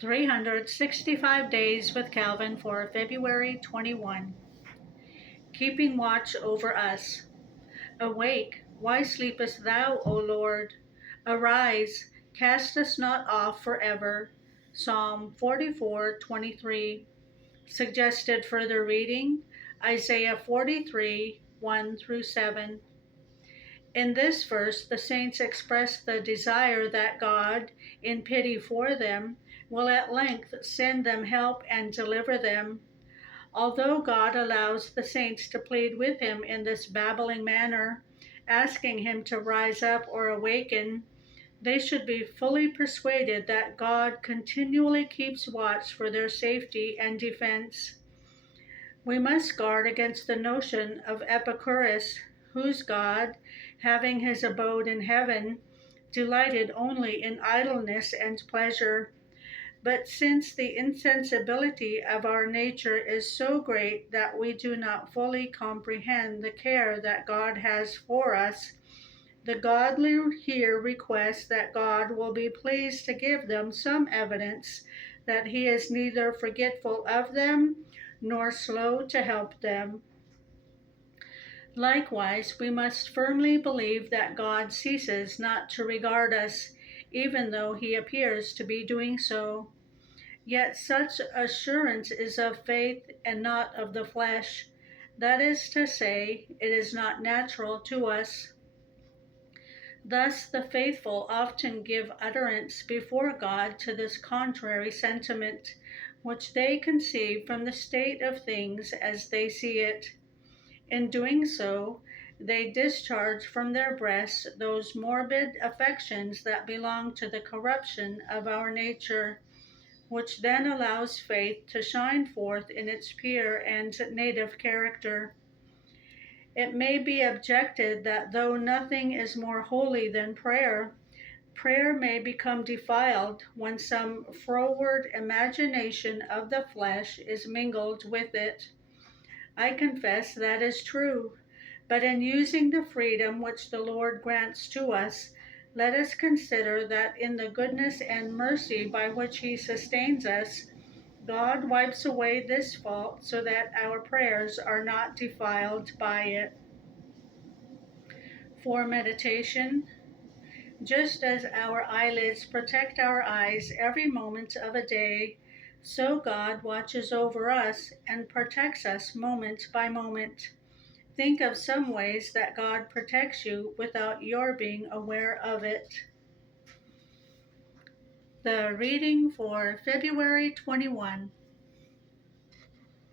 365 Days with Calvin for February 21. Keeping watch over us. Awake, why sleepest thou, O Lord? Arise, cast us not off forever. Psalm 44:23. Suggested further reading, Isaiah 43, 1 through 7. In this verse, the saints express the desire that God, in pity for them, will at length send them help and deliver them. Although God allows the saints to plead with him in this babbling manner, asking him to rise up or awaken, they should be fully persuaded that God continually keeps watch for their safety and defense. We must guard against the notion of Epicurus, whose God, having his abode in heaven, delighted only in idleness and pleasure. But since the insensibility of our nature is so great that we do not fully comprehend the care that God has for us, the godly here request that God will be pleased to give them some evidence that he is neither forgetful of them nor slow to help them. Likewise, we must firmly believe that God ceases not to regard us, even though he appears to be doing so. Yet such assurance is of faith and not of the flesh. That is to say, it is not natural to us. Thus, the faithful often give utterance before God to this contrary sentiment, which they conceive from the state of things as they see it. In doing so, they discharge from their breasts those morbid affections that belong to the corruption of our nature, which then allows faith to shine forth in its pure and native character. It may be objected that though nothing is more holy than prayer, prayer may become defiled when some froward imagination of the flesh is mingled with it. I confess that is true, but in using the freedom which the Lord grants to us, let us consider that in the goodness and mercy by which he sustains us, God wipes away this fault so that our prayers are not defiled by it. For meditation, just as our eyelids protect our eyes every moment of a day, so God watches over us and protects us moment by moment. Think of some ways that God protects you without your being aware of it. The reading for February 21.